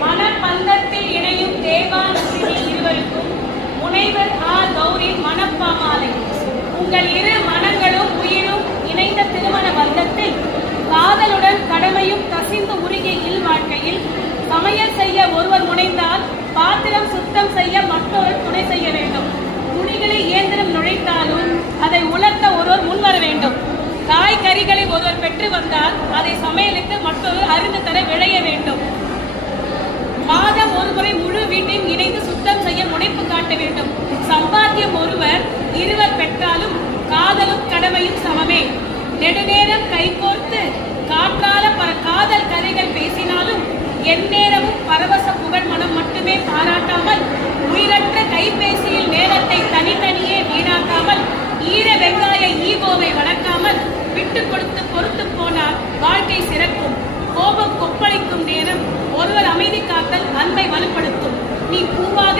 மனப்பந்தத்தில் இணையும் தேவானுசினி இருவருக்கும் முனைவர் கௌரி மனப்பாமாலை. உங்கள் இரு மனங்களும் உயிரும் இணைந்த திருமண பந்தத்தில் காதலுடன் கடமையும் கசிந்து உருகிய இல்வாழ்க்கையில் சமையல் செய்ய ஒருவர் முனைந்தால் பாத்திரம் சுத்தம் செய்ய மற்றொரு துணை செய்ய வேண்டும். துணிகளை இயந்திரம் நுழைத்தாலும் அதை உலர்த்த ஒருவர் முன்வர வேண்டும். காய்கறிகளை ஒருவர் பெற்று வந்தால் அதை சமையலுக்கு மற்றொரு அருந்து தர விளைய வேண்டும். மாதம் ஒருமுறை முழு வீட்டையும் இணைந்து சுத்தம் செய்ய முனைப்பு காட்ட வேண்டும். சம்பாத்தியம் ஒருவர் இருவர் பெற்றாலும் காதலும் கடமையும் சமமே. நெடுநேரம் கைகோர்த்து காற்றால பல காதல் கதைகள் பேசினாலும் எந்நேரமும் பரவச புகழ் மனம் மட்டுமே பாராட்டாமல் உயிரற்ற கைபேசியில் நேரத்தை தனித்தனியே வீணாக்காமல் ஈர வெங்காய ஈகோவை வளர்க்காமல் விட்டு கொடுத்து பொறுத்து போனால் வாழ்க்கை சிறக்கும். கோபம் கொப்பளிக்கும் நேரம் ஒருவர் அமைதி காத்தல் அன்பை வலுப்படுத்தும். நீ பூவாக